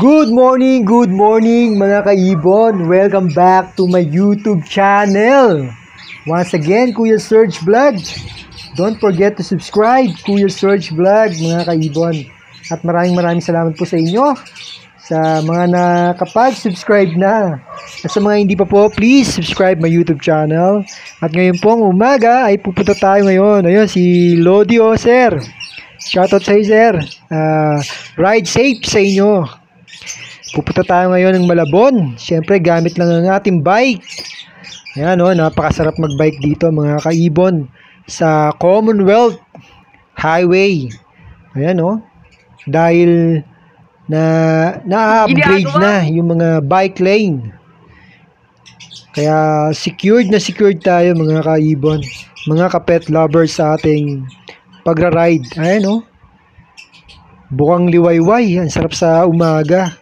Good morning mga kaibon. Welcome back to my YouTube channel. Once again, Kuya Serge Vlog. Don't forget to subscribe, Kuya Serge Vlog, mga kaibon. At maraming salamat po sa inyo, sa mga nakapag-subscribe na. At sa mga hindi pa po, please subscribe my YouTube channel. At ngayon pong umaga ay pupunta tayo ngayon. Ayun, si Lodio, sir. Shoutout sa iyo, sir. Ride safe sa inyo. Pupunta tayo ngayon ng Malabon. Siyempre, gamit lang ang ating bike. Ayan, napakasarap mag-bike dito, mga kaibon. Sa Commonwealth Highway. Ayan, dahil na-upgrade na yung mga bike lane. Kaya secured tayo, mga kaibon. Mga ka-pet lovers sa ating pagra-ride. Ayan, bukang liwayway. Ang sarap sa umaga.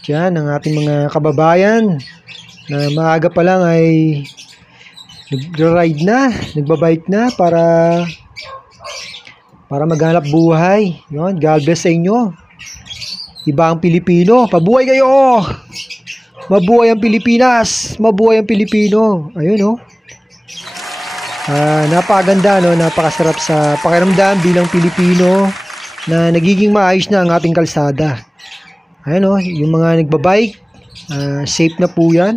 Diyan, ang ating mga kababayan na maaga pa lang ay nag-ride na, nagbabike na para maghanap buhay. Yun, God bless sa inyo. Iba ang Pilipino. Pabuhay kayo! Mabuhay ang Pilipinas! Mabuhay ang Pilipino! Ayun, napakaganda, napakasarap sa pakiramdam bilang Pilipino na nagiging maayos na ang ating kalsada. Ayun, yung mga nagbabike, safe na po yan.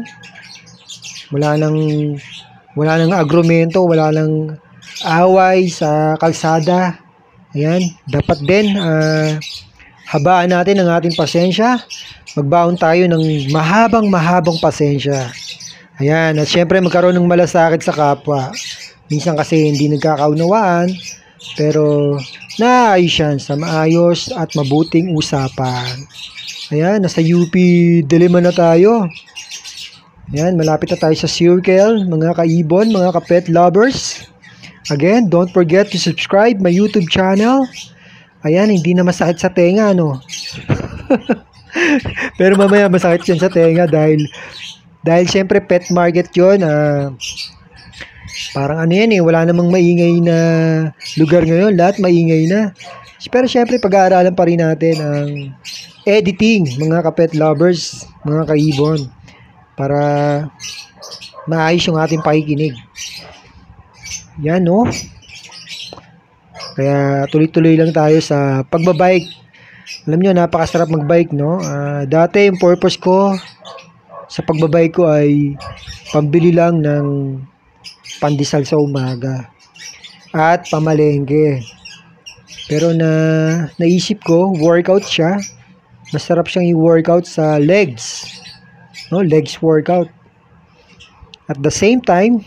Wala nang agromento, wala nang away sa kalsada. Ayan, dapat din habaan natin ang ating pasensya. Magbaon tayo ng mahabang pasensya. Ayan, at syempre magkaroon ng malasakit sa kapwa. Minsan kasi hindi nagkakaunawaan, pero naayos yan sa maayos at mabuting usapan. Ayan, nasa UP Diliman na tayo. Ayan, malapit na tayo sa circle, mga kaibon, mga ka-pet lovers. Again, don't forget to subscribe my YouTube channel. Ayan, hindi na masakit sa tenga, Pero mamaya masakit yan sa tenga dahil syempre pet market yun. Parang wala namang maingay na lugar ngayon. Lahat maingay na. Pero syempre pag-aaralan pa rin natin ang editing, mga ka-pet lovers, mga kaibon, para maayos yung ating pakikinig. Yan, Kaya tuloy-tuloy lang tayo sa pagbabike. Alam nyo, napakasarap magbike, Dati yung purpose ko sa pagbabike ko ay pambili lang ng pandesal sa umaga at pamalengke. Pero naisip ko, workout siya. Masarap siyang i-workout sa legs. Legs workout. At the same time,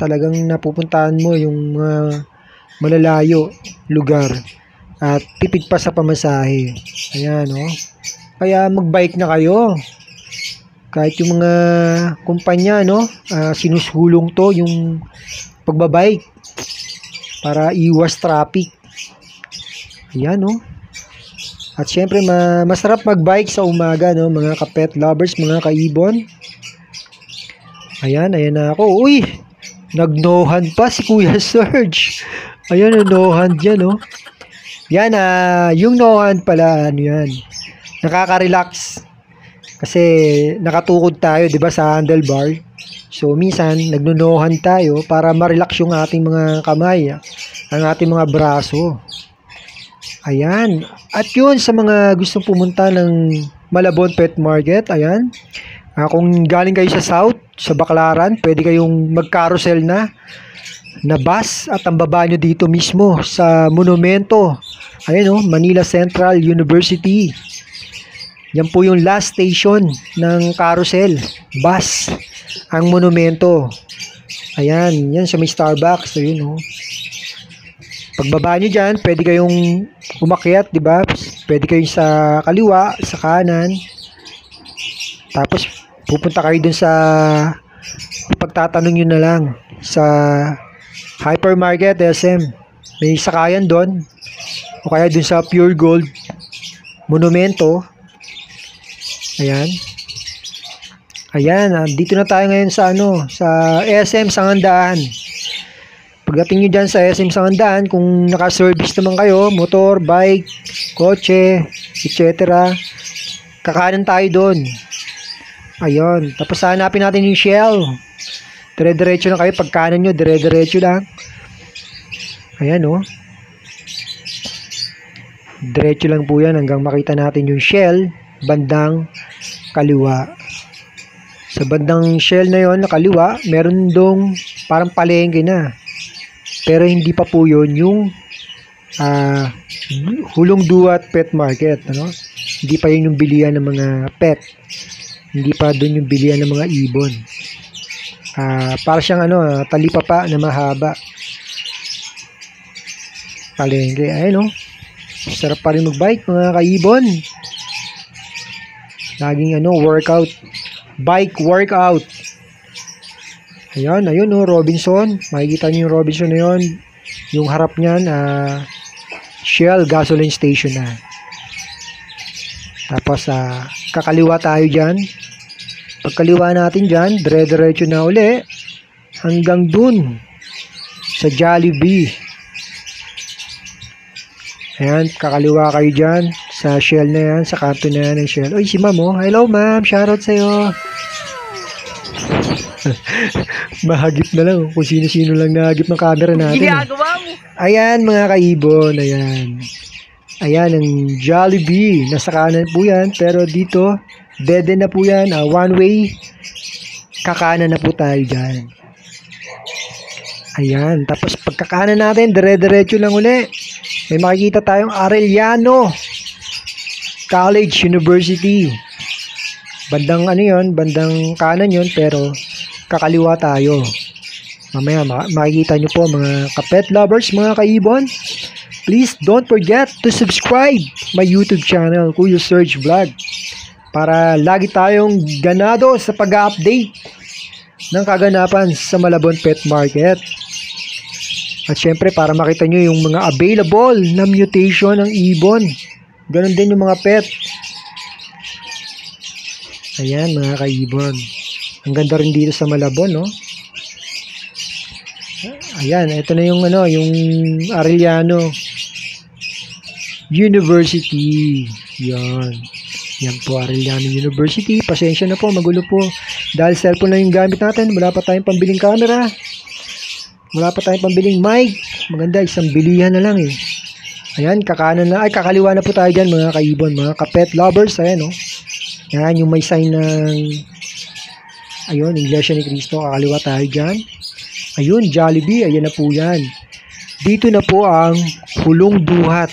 talagang napupuntahan mo yung malalayo lugar. At tipid pa sa pamasahe. Ayan, Kaya mag-bike na kayo. Kahit yung mga kumpanya, sinusulong to yung pagbabike para iwas traffic. Ayan, At syempre, masarap mag-bike sa umaga, mga ka-pet lovers, mga kaibon. Ayan na ako. Uy, nag-no-hand pa si Kuya Serge. Ayan, no-hand yan, Yan, yung no-hand pala, yan. Nakaka-relax. Kasi nakatukod tayo, di ba, sa handlebar. So, minsan, nagno-no-hand tayo para ma-relax yung ating mga kamay, ang ating mga braso. Ayan. At yun, sa mga gustong pumunta ng Malabon Pet Market, ayan. Kung galing kayo sa South, sa Baclaran, pwede kayong mag-carousel na bus at ang baba nyo dito mismo sa monumento. Ayan, Manila Central University. Yan po yung last station ng carousel, bus, ang monumento. Ayan, yan sa may Starbucks. Ayun, Pagbaba nyo dyan, pwede kayong umakyat, di ba? Pwede kayong sa kaliwa, sa kanan. Tapos, pupunta kayo dun sa pagtatanong nyo na lang sa Hypermarket SM. May sakayan dun. O kaya dun sa Pure Gold Monumento. Ayan. Ayan, dito na tayo ngayon sa sa SM Sangandaan. Pagdating nyo dyan sa SM Sangandaan, kung naka-service naman kayo, motor, bike, kotse, etc. Kakanan tayo doon. Ayun. Tapos hanapin natin yung Shell. Dire-diretso na kayo. Pag kanan nyo, dire-diretso lang. Ayan, oh. Diretso lang po yan hanggang makita natin yung Shell bandang kaliwa. Sa bandang Shell na yon na kaliwa, meron dong parang palengke na. Pero hindi pa po yun yung Hulong Duat Pet Market. Ano? Hindi pa yun yung bilihan ng mga pet. Hindi pa doon yung bilihan ng mga ibon. Para siyang talipapa na mahaba. Palengke. Ayun, oh. Sarap pa rin magbike mga kaibon. Laging workout. Bike workout. Ayan, ayun, oh, Robinson. Makikita niyo yung Robinson na yun. Yung harap niyan, Shell gasoline station na. Tapos, kakaliwa tayo dyan. Pagkaliwa natin dyan, dire-diretso na uli. Hanggang dun. Sa Jollibee. Ayan, kakaliwa kayo dyan. Sa Shell na yan, sa kanto na yan ng Shell. Uy, si ma'am, oh. Hello, ma'am. Shoutout sa'yo. Mahagip na lang kung sino-sino lang nahagip ng camera natin. Ginagawa mo. Ayan mga kaibon, ayan. Ayan ang Jollibee. Nasa kanan po yan, pero dito, dead end na po yan. One way, kakanan na po tayo dyan. Ayan, tapos pagkakanan natin, dire-diretso lang uli. May makikita tayong Arellano College University. Bandang bandang kanan yon, pero kakaliwa tayo. Mamaya makikita nyo po mga ka-pet lovers, mga kaibon. Please don't forget to subscribe my YouTube channel, Kuya Serge Vlog, para lagi tayong ganado sa pag-update ng kaganapan sa Malabon Pet Market. At syempre para makita nyo yung mga available na mutation ng ibon. Ganon din yung mga pet. Ayan mga kaibon. Ang ganda rin dito sa Malabon, no? Ayan, ito na yung yung Arellano University. Yan. Yan po, Arellano University. Pasensya na po, magulo po. Dahil cellphone lang yung gamit natin, wala pa tayong pambiling camera. Wala pa tayong pambiling mic. Maganda, isang bilihan na lang eh. Ayan, kakaliwa na po tayo dyan mga kaibon, mga ka-pet lovers. Ayan, oh. Yan, yung may sign ng ayun, Iglesia ni Cristo, kakaliwa tayo dyan. Ayun, Jollibee, ayan na po yan. Dito na po ang Hulong Duat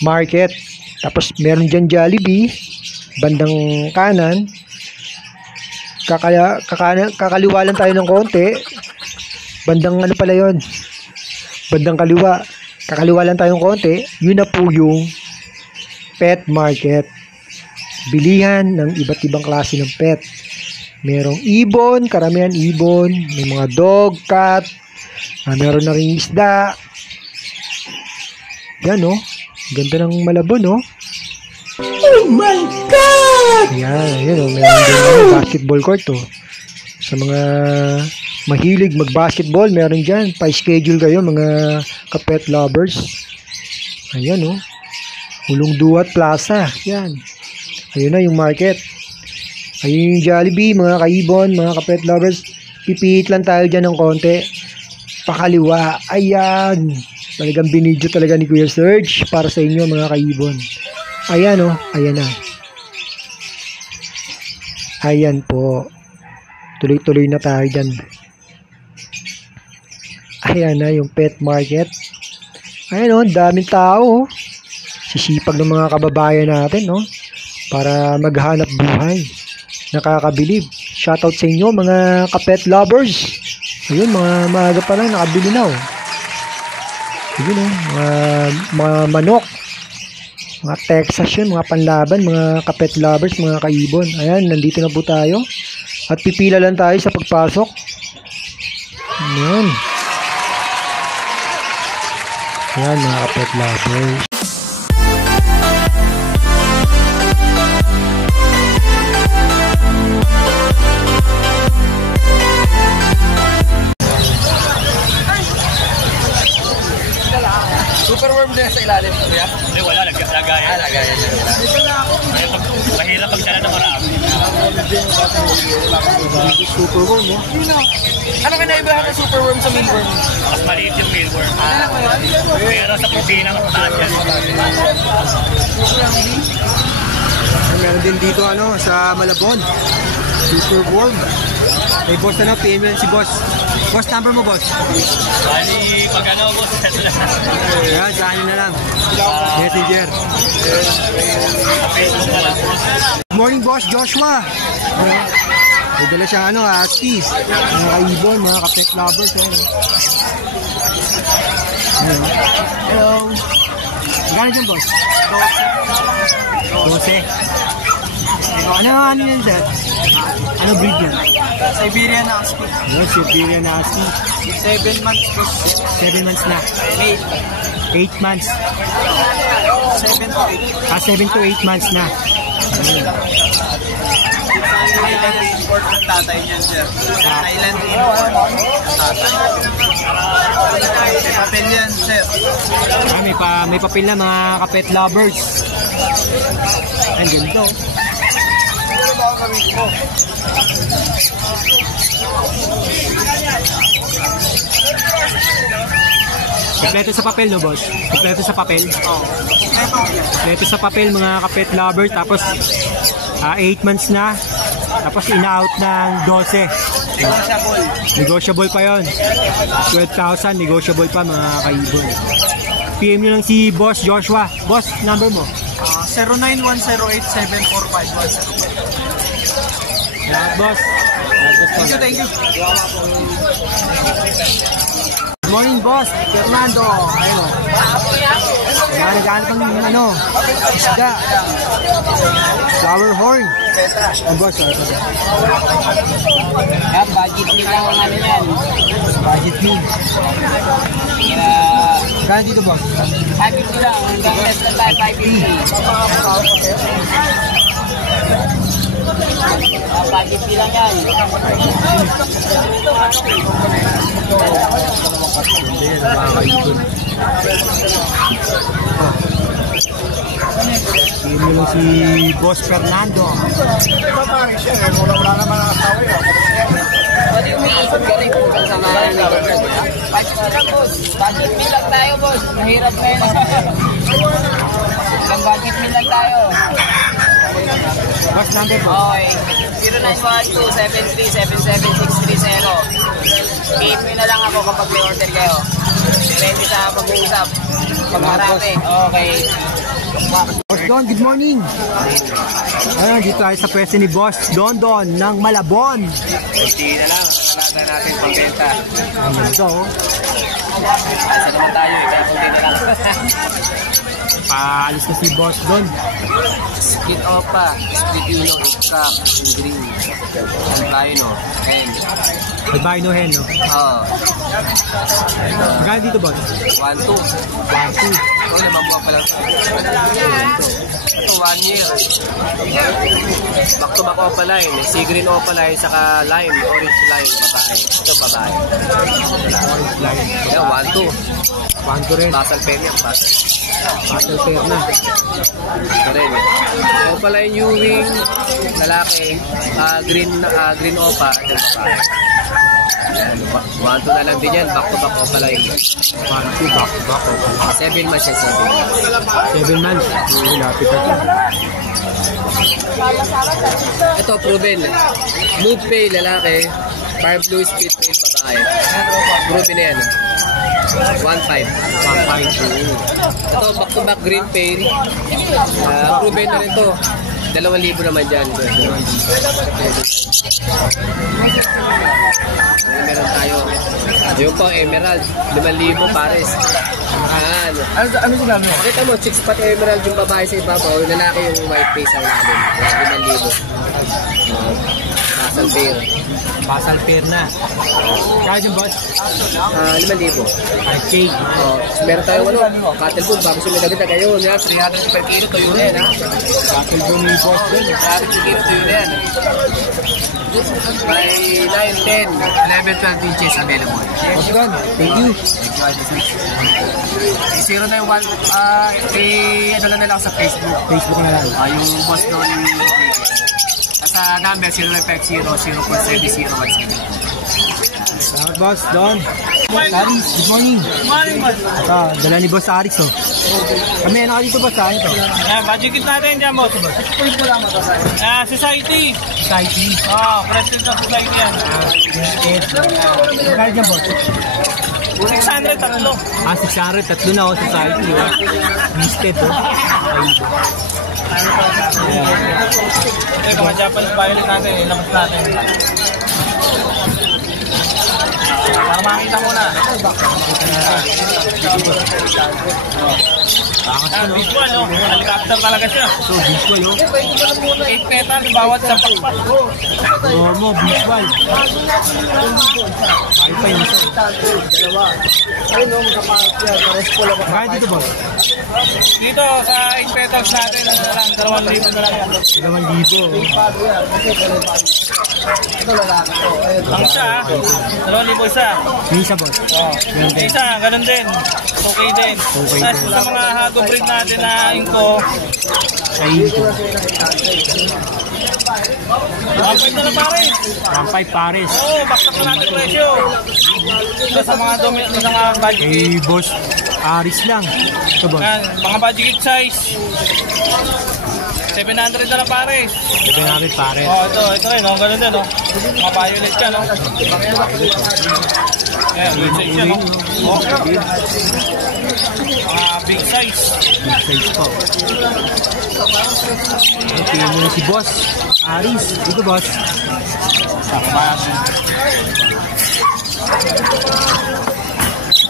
Market. Tapos meron dyan Jollibee, bandang kanan. Kakaliwa lang tayo ng konti. Bandang pala yun? Bandang kaliwa. Kakaliwa lang tayong konti. Yun na po yung pet market. Bilihan ng iba't ibang klase ng pet. Merong ibon, karamihan ibon. May mga dog, cat. Meron na rin isda. Yan, oh. Ganda ng Malabon, oh. Oh my God! Ayan, oh. Meron din basketball court, oh. Sa mga mahilig mag-basketball, meron dyan. Pa-schedule kayo, mga ka-pet lovers. Ayan, oh. Hulong Duat Plaza. Yan. Ayun na yung market. Ayun yung Jollibee, mga kaibon, mga ka-pet lovers. Pipihit lang tayo dyan ng konti. Pakaliwa. Ayan. Talagang binidyo talaga ni Kuya Serge para sa inyo, mga kaibon. Ayan, oh. Ayan na. Ayan po. Tuloy-tuloy na tayo dyan. Ayan na yung pet market. Ayan, oh. Daming tao, oh. Sisipag ng mga kababayan natin, no? Para maghanap buhay. Nakakabilib. Shoutout sa inyo mga ka-pet lovers. Ayun, mga maaga pa lang nakabili na, oh. Ayun, oh, mga manok. Mga Texas yun, mga panlaban, mga ka-pet lovers, mga kaibon. Ayan, nandito na po tayo. At pipila lang tayo sa pagpasok. Ayan. Ayan, mga ka-pet lovers. sa ilalim ko ya? Hindi, wala. Lagaya. Lagayan na. Mahirap pagdala ng marami. Superworm, no? Ano kinaibahan ng superworm sa mealworm? Mas maliit yung mealworm. Pero sa probinan ang taas yan. Meron din dito sa Malabon. Superworm. May boss na PM yan si boss. Boss, number mo, boss. Bali, pag ano mo, set lang. Ayan, sa akin na lang. Messenger. Good morning, boss Joshua. May dala siyang Askis. Mga kaibon, mga kapet lovers. Hello. Magkano dyan, boss? 12. Ano yan, sir? Ano breed yun? Siberian Husky. Yes, Siberian Husky. 7 months po. 7 months na. 8 months. 7 to 8. 7 to 8 months na. Thailand import ng tatay niyan, sir. Thailand import tatay. May papel yan, sir. May papel na mga kapet lovers. Ang ganito. Kompleto sa papel, no, boss? Kompleto sa papel. Kompleto sa papel, mga kapet lovers. Tapos 8 months na. Tapos in-out ng 12. Negotiable pa yon. 12,000, negotiable pa, mga kaibon. PM nyo lang si Boss Joshua. Boss, number mo? 0910874510. Boss. Thank you. Good morning, boss. Fernando. Ayun. Naghanap ng isda. Flower horn. Ang boss. Budget nila ang ano yan. Budget meal. Kaya dito, boss? 550 lang. Hanggang less na tayo 550. Budget bilang yan. Tingin mo lang si Boss Fernando. Pwede umiikot ka rin kung sasamahan na budget bilang, boss. Budget bilang tayo, boss. Mahirap na yun. Hanggang budget bilang tayo. Boss number po. Okay. 0912-7377-630. PM nyo na lang ako kapag may order kayo. Ready sa pag-uusap. Pag marami. Okay. Boss Don, good morning. Ayun, dito tayo sa pwesto ni Boss Don ng Malabon. Hindi na lang. Kalata natin pagbenta. Ano ito? Asa naman tayo eh. Kaya kung na lang. Paalis na si Boss Don. Skin opa. Split ulo. Iskak. Green. Ano tayo no? And. Albino hen, no? Oo. Magkano dito, Boss? 1-2. 1, 2. Ito naman buwan pa lang. Ito 1 year. Back to back opaline. Sea green opaline. Saka lime. Orange lime. Babae. Ito babae. Line. Ito 1-2. 1, 2 rin. Basal pen yan. Basal. Battle pair na. Ito rin. Opaline Ewing. Lalaki. Green opa. Ito babae. 1-2 na lang din yan. Back to back opaline. 1, 2, back to back. 7 months yan. 7 months. Lapit na ito. Ito proven. Move pay lalaki. Fire blue split pay babae. Proven na yan. 1.5. 1, 5, 2. Ito back to back green pail. Proven na rin to. 2,000 naman dyan. Meron tayo. Yung pang emerald. 5,000 pares. Yan. Ano sinabi mo? Kita mo, 6 pat emerald yung babae sa ibabaw. Yung lalaki yung white face ang namin. 5,000. Basal pair. Basal pair na. Kaya dyan, boss? 5,000. 5K. Oh, meron tayong cattle food, bago sila gagawin na kayo, 305 kilo, tuyo na yan, ha? Battle doon ni boss dun. 305 kilo, tuyo na yan. May 9, 10, 11, 12 inches available. Boss Gun, thank you. Zero na yung ano lang nila ako sa Facebook. Facebook na lang. Yung boss doon yung sa number 0950-0470-170. Salamat, boss. Don. Aris, good morning. Good morning, boss. Ito, dala ni boss Aris, oh. Kami, ano ka dito, boss, ha? Ito. Budget natin dyan, boss. Society. Society. President ng society yan. Kaya dyan, boss? 600, tatlo. 600, tatlo na ako sa society, oh. Listed, oh. Mga Japanese violin natin, ilabas natin. Para makita mo na. Visual, no? Helicopter talaga siya. So, visual, oh. 8 petals bawat sa pakpak. Mo, visual. Ay pa yung isa. Kaya dito, boss? Dito sa 8 petals natin, ano na lang, 2,000 na lang yan. 2,000. Ang isa, 2,000 isa. Yung isa, boss. Yung isa, ganun din. Okay din. Okay Tapos din. sa mga hago breed natin na inko, Ay, ito. 1.5 na lang pare. 1.5 pares. Oo, baksak na natin presyo. Ito sa mga sa mga budget. Eh, boss, Aris lang. Ito, boss. Yan, mga budget size. 700 na lang pare. Ito natin pare. Ito rin, no? Ganun din, no? Mga violet ka, no? Ayan, big size yan, no? Mga big size. Big size po. Okay, muna si boss. Aris. Dito, boss.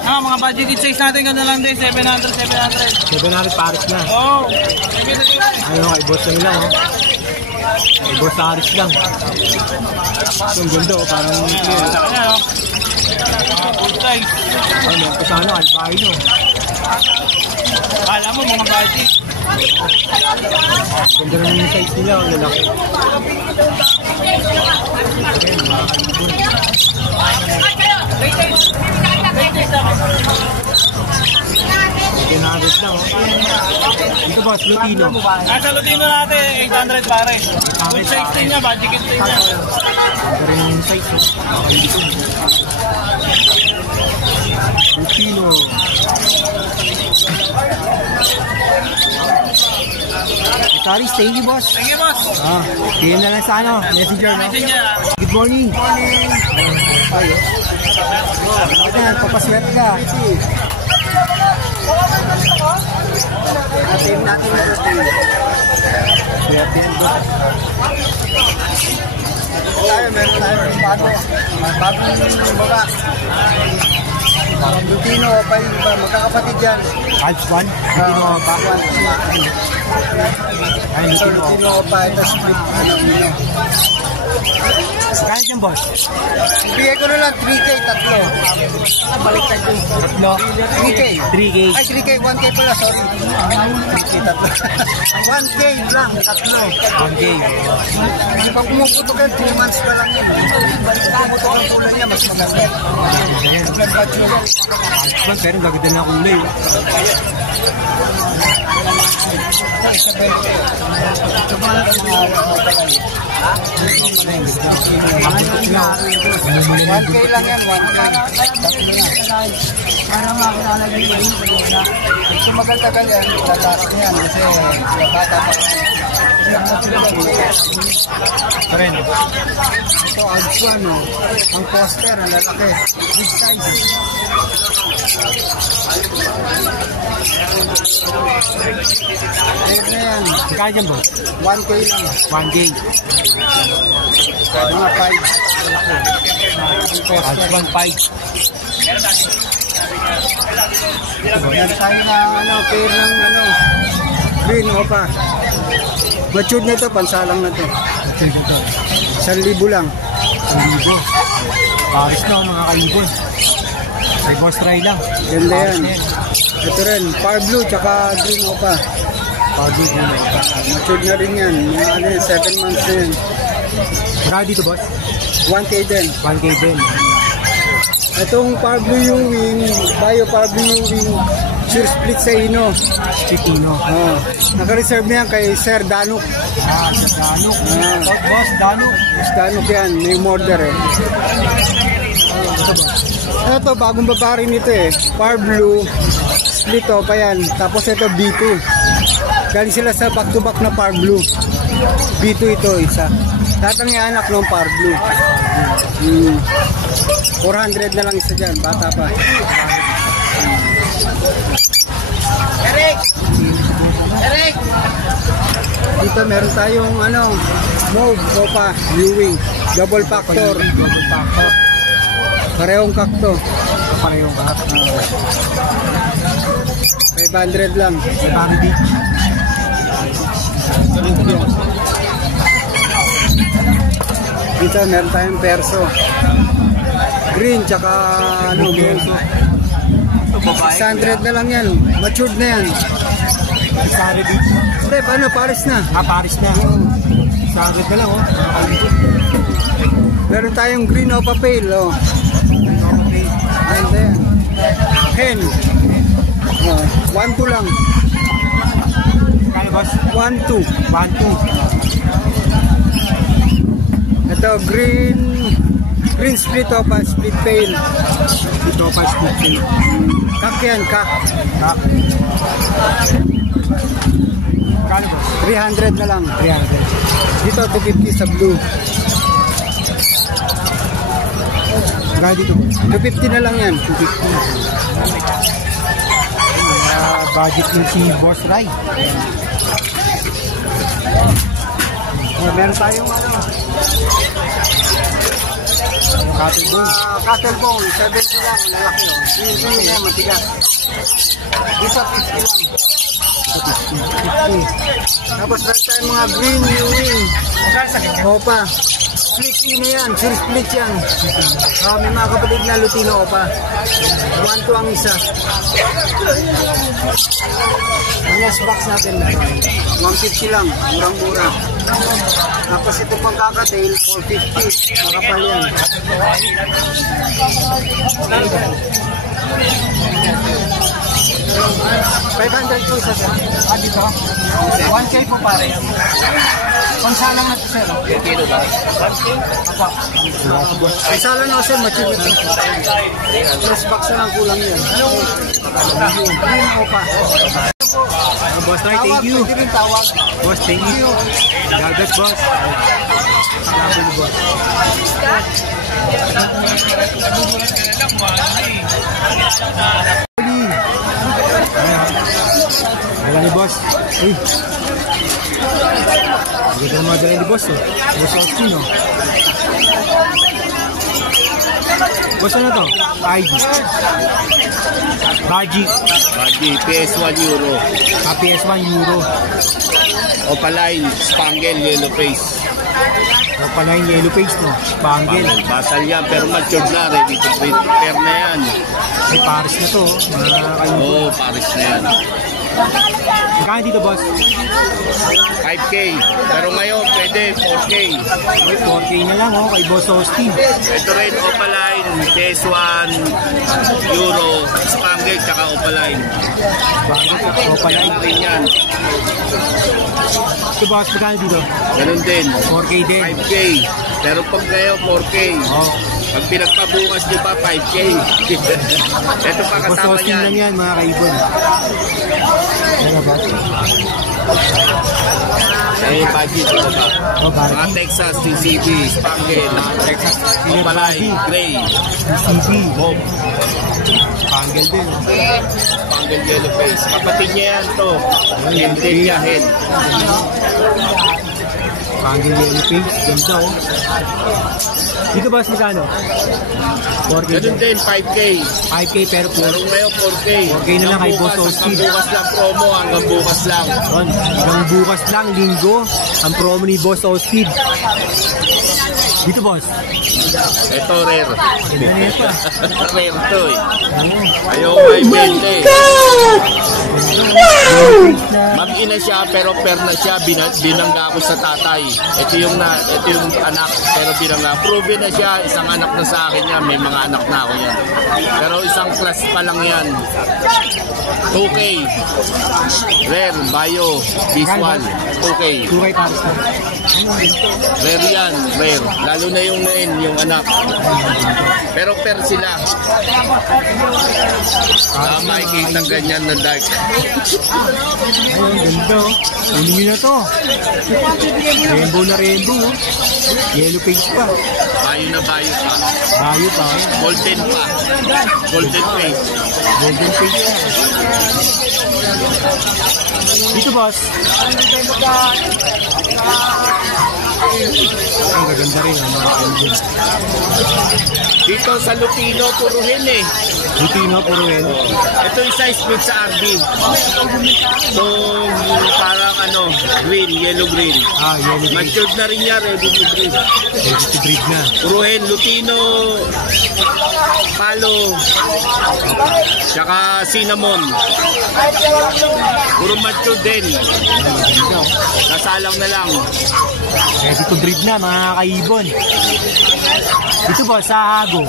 Mga budget size natin, ganun lang din, 700. 700 pares na. Oo. Ayun, kay boss lang lang, oh. Kay boss Aris lang. Ito, ang ganda, oh. Parang clear. Ayan, no? Mga full size. Ano, ito sa ano, albino. Kala mo, mga budget. Ganda naman yung size nila, ang lalaki. Ayan, mga kalibon. Kinagod lang, oh. Dito, boss, Lutino. Sa Lutino natin, 800 pare. Full size din niya, budget din niya. Ito rin yung size, oh. Kalibon. Lutino. Aris, thank you, boss. Thank you, boss. PM na lang sa ano, messenger, no? Messenger. Good morning. Morning. Ay, oh. Papaswerte ka. Team natin na routine. Swerte yan, boss. Meron tayo. Bagong baba. Lutino, magkakapatid yan. Alps 1? Lutino, Bakwan. Ay, Lutino, ito split. Kaya dyan, boss? Bigay ko na lang 3K, tatlo. Baliktad yun. Tatlo? 3K. 3K. Ay, 3K, 1K pala, sorry. 3K, tatlo. 1K lang, tatlo. 1K. Kasi pag pumuputok yan, 3 months pa lang yun. Pumuputok ang kulay niya, mas maganda. Alps 1, pero gaganda na kulay. One K lang yan, 1K. Ito magatagal yan, tatas na yan kasi bata pa. Ito, Alpsuan, no? Ang poster, ang lalaki. Big size. Ayun na yan. Kaya dyan, boss? 1K lang. 1K. Mga 5. Alps 1, 5. Meron tayo na pair ng green opa. Matured na ito, pansalang na ito. 1,000 lang. 1,000. Paris na mga kaibon. May boss try lang. Ganda yan. Ito rin, Par Blue tsaka Green Opa. Pagod na. Matured na rin yan. Mga ano yun, 7 months na yan. Marami dito boss? 1K din. 1K din. Itong Par Blue Ewing, Bio Par Blue Ewing, sure split sa Ino. Pipino. Naka-reserve na yan kay Sir Danuk. Danuk. Boss Danuk. Boss Danuk yan, may order eh. Ito, bagong baba rin ito eh. Par Blue, split pa yan. Tapos ito B2. Galing sila sa back-to-back na Par Blue. B2 ito, isa. Tatang yung anak ng Par Blue. 400 na lang isa dyan, bata pa. Eric! Dito meron tayong Mauve Opa Ewing, double factor. Parehong kakto. Parehong kakto. 500 lang. Family. Dito meron tayong perso. Green tsaka Mauve. 600 na lang yan. Matured na yan. Isari dito. Step, Paris na. Paris na. 600 na lang Meron tayong Green Opa Pale. Ganda yan. Hen. 1-2 lang. Kaya boss? 1-2. 1-2. Ito, green split Opa, split Pale. Ito pa split pale. Kak yan, kak. Kaya boss? 300 na lang. 300. Dito, 250 sa blue. Kaya dito boss? 250 na lang yan. 250. Budget din si Boss Rai. Meron tayong Cattle bone. cattle bone, 70 lang, malaki yun. Hindi yan, matigas. Dito, 50 lang. 50. Tapos meron tayong mga green Ewing. Opa. Split na yan, sure split yan. May mga kapatid na Lutino Opa. 1-2 ang isa. Ang yes box natin na 150 lang, murang-mura. Tapos ito pang kakatail, 450. Makapal yan. $500 po isa sir. Dito? 1K po pare. Pansalang na ito sir. Kilo ba? Pansalang na sir, machibit. Press box na lang kulang yan. Green Opa. Boss Rai, thank you. Pwede rin tawag. Boss, thank you. Gagas boss. Salamat boss. Wala ni boss. Uy. Hindi ka naman dala ni boss oh. Boss Austin oh. Boss ano to? ID. Baji. PS1 Euro. PS1 Euro. Opaline, Spangle, Yellow Face. O pala yung yellow face no. Spangle. Basal yan, pero matured na. Ready to breed. Pair na yan. May Paris na to. Mga kayo. Oo, Paris na yan. Magkano dito boss? 5K. Pero ngayon, pwede 4K. 4K na lang oh. Kay Boss Austin. Ito rin, Opaline, PS1 Euro, Spangle, tsaka Opaline. Spangle o pala Yan rin yan. Ito boss, magkano dito? Ganun din. 4K din. 5K. Pero pag ngayon, 4K. Oh. Pag pinagpabukas nyo pa, 5K. Ito pa Boss kasama Austin lang yan. yan mga kaibon. Ano ba? Eh, budget ito ba? Oh, Mga Barbie. Texas, TCB, Spangle, Texas. Opaline, Gray, CC. Bob, Spangle din. Oh. Spangle Yellow Face. Kapatid niya yan to. Hen din niya, hen. Spangle yellow face. Ganda oh. Dito boss, magkano? 4K Ganun din. din, 5K. 5K pero Pero puro. ngayon, 4K. 4K na lang kay Boss Austin. Hanggang bukas lang promo, hanggang bukas lang. Hanggang bukas lang, linggo, ang promo ni Boss Austin. Dito, boss. Ito, rare. Ganyan pa. Rare to eh. Ayaw may bente. Mag-ina siya pero per na siya. Binangga ko sa tatay. Ito yung anak pero binangga. Proven na siya. Isang anak na sa akin yan. May mga anak na ako yan. Pero isang class pa lang yan. 2K. Rare, bio, visual. 2K. 2K pares na. Rare yan, rare. Lalo na yung nain, yung anak. Pero per sila. Makikita ganyan na dark. Ayun, ganda. Unin nyo na to. Rainbow na rainbow. Yellow page pa. Bayo na bayo pa. Bayo pa. Golden pa. Golden face. Golden page pa. Dito, boss. Ang gaganda rin ang mga engine. Dito sa Lupino, puro hen eh. Lupino, puro hen. Ito yung size split sa RD. Itong parang green, yellow green. Yellow green. Matured na rin yan, ready to breed. Ready to breed na. Puro hen, Lupino, Palo, tsaka Cinnamon. Puro matured din. Nasalang na lang. Ready to breed na, mga kaibon. Dito, boss, sa Hago.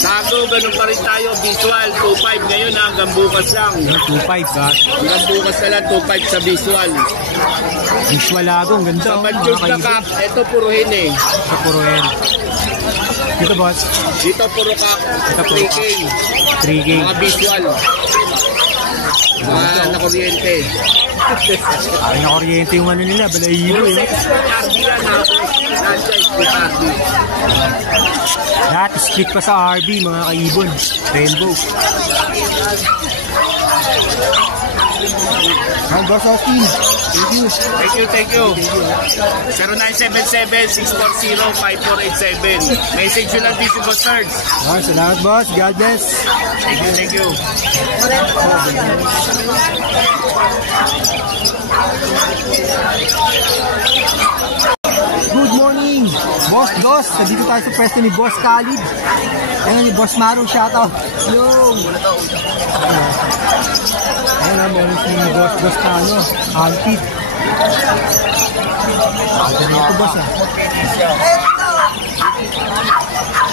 Sago, ganun pa rin tayo. Visual, 2.5 ngayon hanggang bukas lang. 2.5 ba? Hanggang bukas na lang, 2.5 sa visual. Visual Hago, ang ganda. Sa Oh, Manchus mga na kaibon. kap, ito puro hen eh. Ito, puro hen. Dito, boss. Dito puro kap, Ito, puro 3K. 3K. Mga visual. Mga nakuryente. Ay, na-oriente yung nila, balahibo eh. RD yan, franchise with RD. Lahat split pa sa RB, mga kaibon. Rainbow. Boss Austin. Thank you. 0977-640-5487. Message nyo lang dito, Boss Serge. Salamat, boss. God bless. Thank you. Good morning, Boss Dos. Dito tayo sa pwesto ni Boss Khalid. Ayun, ni Boss Maru, shoutout. Yo! Ayun na, meron si Boss Dos na Antid. Ano ito, boss,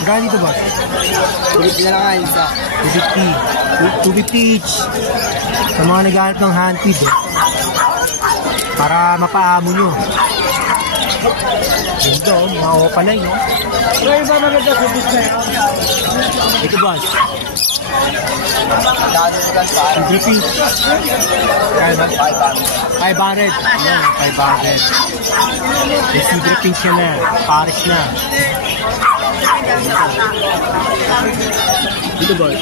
Gano'n dito, boss? 250 na lang nga, isa. 250 each. Sa mga naghanap ng Antid, para mapaamo nyo. Ganda, mga opalay, no? Pero iba maganda sa bus na yun. Ito, boss. 250. Kaya ba? 500. Ayan, 500. May secret pink siya na. Paris na. Dito, boss.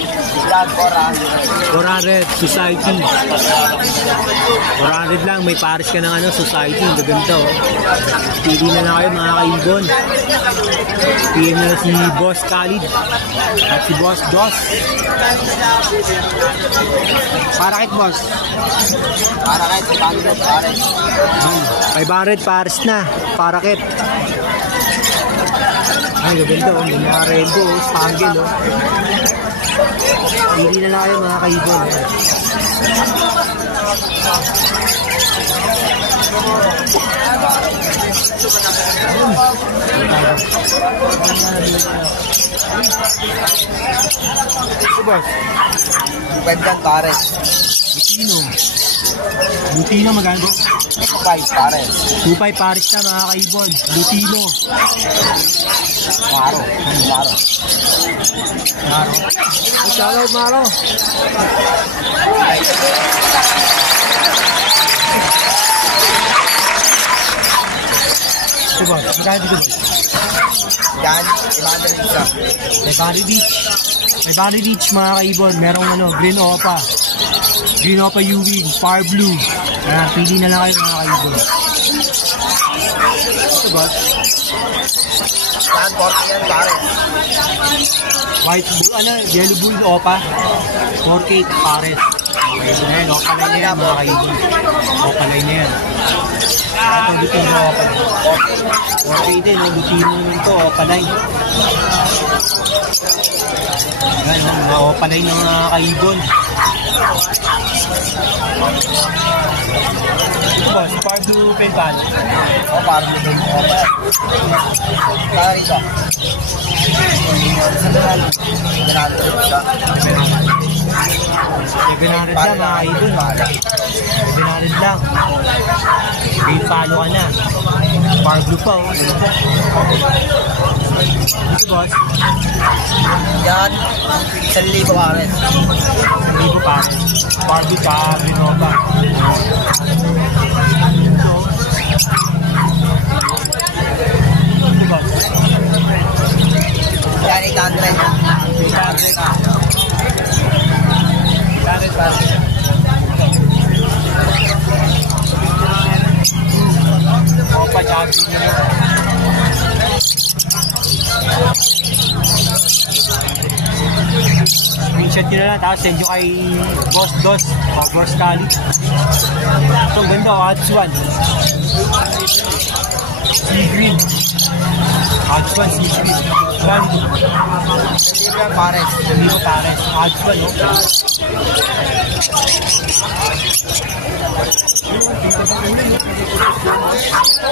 400. Society. 400 lang. May Paris ka ng society. Gaganda, oh. Pili na lang kayo, mga kaibon. Pili na si Boss Khalid at si Boss Dos. Parakit, boss. Parakit, 500 Paris. 500 Paris na. Parakit. Ay, gaganda, oh. May mga rainbow, oh. Spangle, oh. Pili na lang kayo, mga kaibon. Ito, boss. 2.5 pares. Lutino, magkano, bro? 2.5 pares. 2.5 Paris na, mga kaibon. Lutino. Maro. Shoutout, Maro. Ito, boss. Magkano dito, boss? Yan, 500 isa. May body beach, mga kaibon. Merong green opa. Green opa Ewing, far blue. Ayan, pili na lang kayo, mga kaibon. Ito, boss. Yan, 40 yan, pares. White bull, yellow bull opa. 4K pares. Ayan, opalay na yan mga kaibon. Opalay na yan. Ito dito yung opalay. Okay din, lutino nito, opalay. Ayan, mga opalay ng mga kaibon. Ito ba, si Pardo Penpalo? O, Pardo Penpalo. Para rito. Ganarad lang mga idol. Ganarad lang. May palo ka na. Pardo pa oh. Ito boss. Yan. 1,000 pares. 1,000 pares. Pardo pa. Binova. Ito boss. Yan 800. Opa champion na yun. Screenshot nyo na lang, tapos send nyo kay Boss Dos o Boss Kali. Ito, ganda o, odds 1. Sea Green. Odds 1, Sea Green. 1. Pares. Pares. Odds 1, no?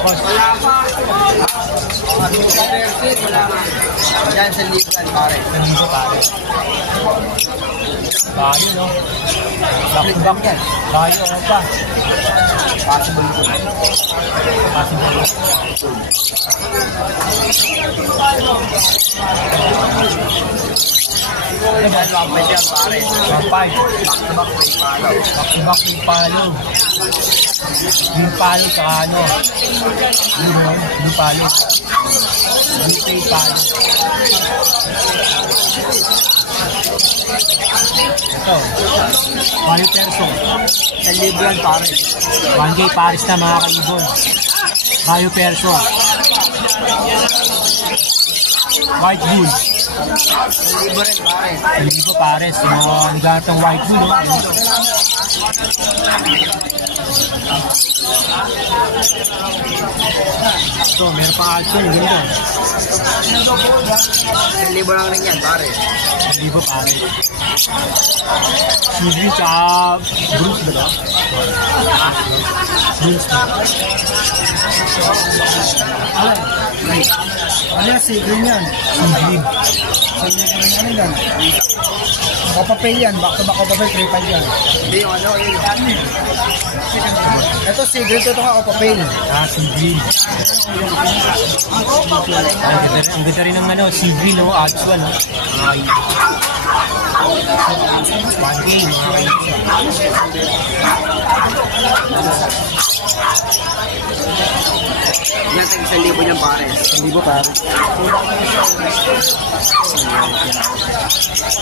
Wala pa. Yan sa ligan, pare. Nandito pare. Bayo, no? Back-to-back yan. Bayo o pa. Possible po. Possible. Yan, lampay dyan, pare. Lampay. Back-to-back may palo. Back-to-back yung palo. Yung palo saka ano. Yung palo. Yung pay palo. Ito. Mario Perso. 1,000 yan, pare. 1K Paris na mga kaibon. Mario Perso. White Bull. 1,000 rin, pare. Hindi pa pares. Yung gatong White Bull, no? Ito, meron pang action. Ganda. 1,000 lang rin yan, pare. Hindi pa pares. Sigrid sa Bruce ba ba? Bruce ba? Ano yan, Sigrid yan? Sigrid. Ano yan? Kopapay yan, back-to-back kopapay, 3-5 yan. Hindi yung ano, yun. Ito Sigrid, ito ka kopapay. Sigrid. Ang ganda rin ng ano, Sigrid, no? Odds 1, no? Ay. 1K, Yan, 1,000 yan, pare. hindi ba pare?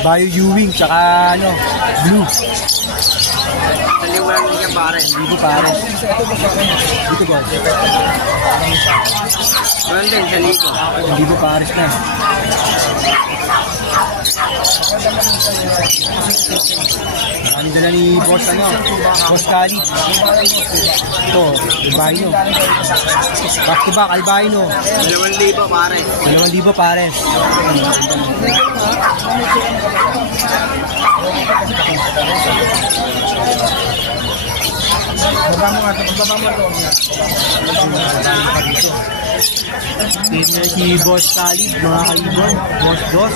Bayo Ewing, tsaka ano, Blue. 1,000 lang rin yan, pare. Hindi ba pare? Dito ba? Ganun din, 1,000. Hindi ba pares na? Ang dala ni Boss, ano? Boss Kali. Ito, Albino. Back to back, Albino. 2,000, pare. 2,000 pares. Baba mo nga ito, baba mo ito. Dito na si Boss Kali, mga kaibon. Boss Dos.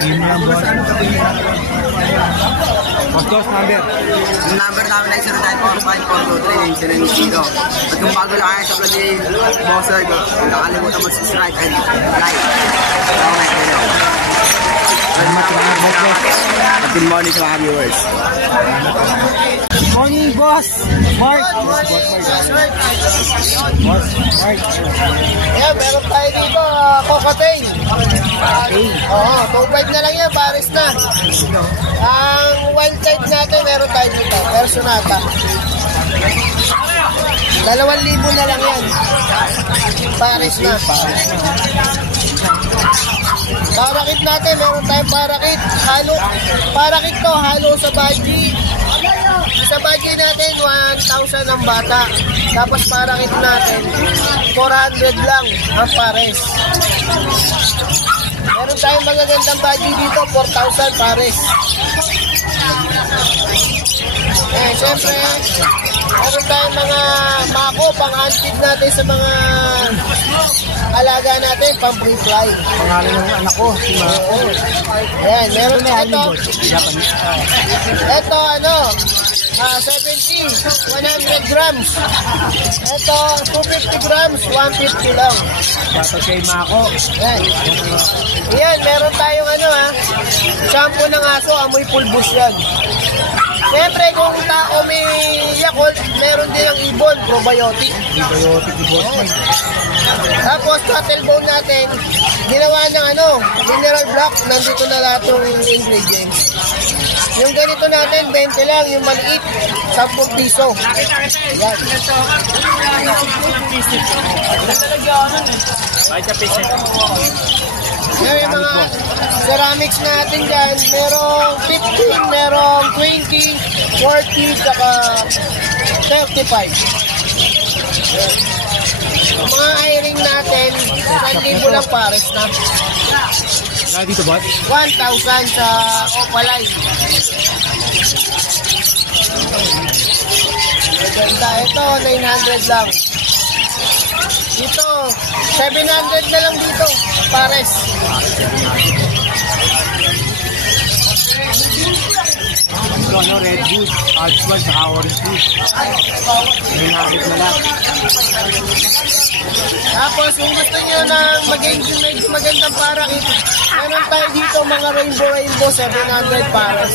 Yun lang, boss. Boss Dos, number. Yung number namin ay 0945-423-970. At kung bago lang kayo sa vlog ni Bosser, kung nakalimutan mag-subscribe and like. Comment below. Good morning sa mga viewers. Morning, boss. Mark. Boss, Mark. Ayan, meron tayo dito, cocktail. Oo, 2.5 na lang yan, pares na. Ang wild type natin, meron tayo dito, Personata. 2,000 na lang yan. Pares na. Parakit natin, meron tayong parakit. Parakit to, halo sa budget. Sa budget natin, 1,000 ang bata. Tapos parakit natin, 400 lang ang pares. Meron tayong magagandang budget dito, 4,000 pares. Siyempre, meron tayong mga mako, pang-antik natin sa mga alaga natin, pang-free-fly. Pangalan ng anak ko, si Mako. Ayan, meron na ito. Ito, 70, 100 grams. Ito, 250 grams, 150 lang. Dapat kay Mako. Ayan. Ayan, meron tayong shampoo ng aso, amoy pulbos yan. Siyempre, kung tao may Yakult, meron din ang ibon, probiotic. Probiotic ni Boss Mike. Tapos, cattle bone natin, ginawa ng mineral block, nandito na lahat yung ingredients. Yung ganito natin, 20 lang, yung maliit, 10 piso. Yan. Yung mga ceramics natin dyan, merong 15, merong 20, 40, saka 35. Mga i-ring natin, 1,000 lang pares na. Kaya dito, boss? 1,000 sa Opalite. Ito, 900 lang. Dito, 700 na lang dito, pares. Ito, red wood, archwood, saka orange wood. Hinahit na lang. Tapos, kung gusto nyo ng medyo magandang parakit, meron tayo dito mga rainbow, 700 pares.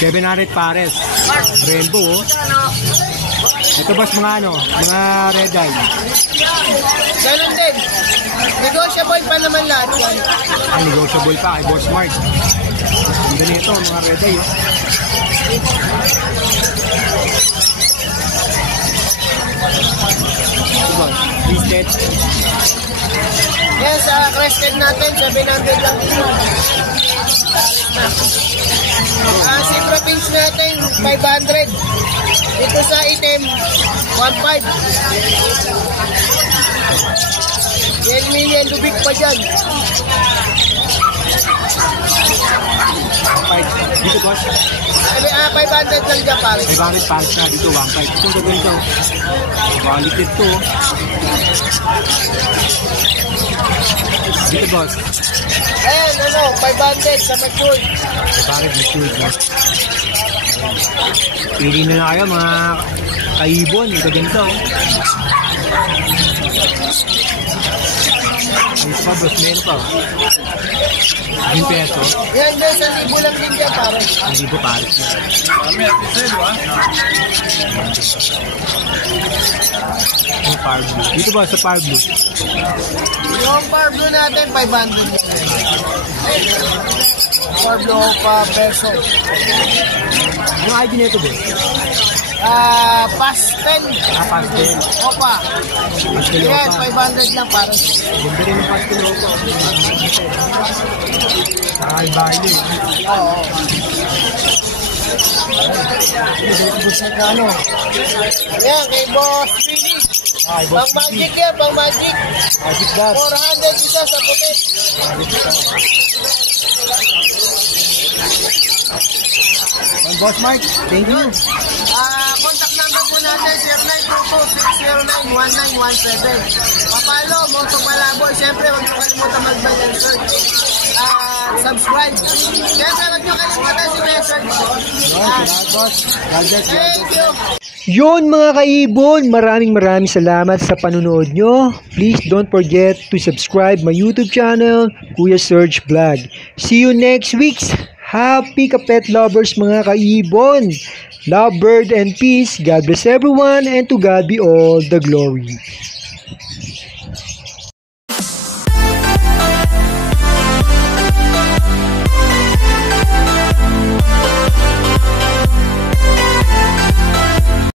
700 pares. Rainbow, oh. Ito, boss, mga red eye. Ganun din. Negotiable pa naman lahat yan. Negotiable pa kay Boss Mark. Ganda nito, mga red eye, oh. Crested. Yan, sa crested natin, 700 lang dito. Zebra pins natin, 500. Ito sa item, 1.5. Yan million lubik pa dyan. Dito, boss. 500 lang dyan, pare. 500 pares na dito, 1.5. Ito, ganda nito. Quality to. Dito, boss. Ayan, 500 sa mature. Pares mature, boss. Pili na kayo, mga kaibon. Ito ganito. Ito pa, boss. Meron pa. 10 peso. Yan, din, 1,000 lang din dyan, pare. 1,000 pares na. Yung Power Blue. Dito ba sa Power Blue? Yung Power Blue natin, 500. Power Blue pa peso. Yung ID nito, boss? Pastel. Pastel. Opa. Pastel Yan, Opa. 500 lang, pare. Ganda rin yung pastel Opa. Ay, barley. Oo. Yan, kay Boss Billy. Ay, boss. Pang magic yan, pang magic. Magic dot. 400 isa sa puti. Boss Mike, thank you. Contact number po natin, 0922-609-1917. Papalo, Moto Palaboy. Siyempre, huwag nyo kalimutan mag-buy and search. Subscribe. Siyempre, huwag nyo kalimutan si Message. Thank you. Yun mga kaibon, maraming salamat sa panunood nyo. Please don't forget to subscribe my YouTube channel, Kuya Serge Vlog. See you next week. Happy kapet lovers mga kaibon. Love, bird, and peace. God bless everyone, and to God be all the glory.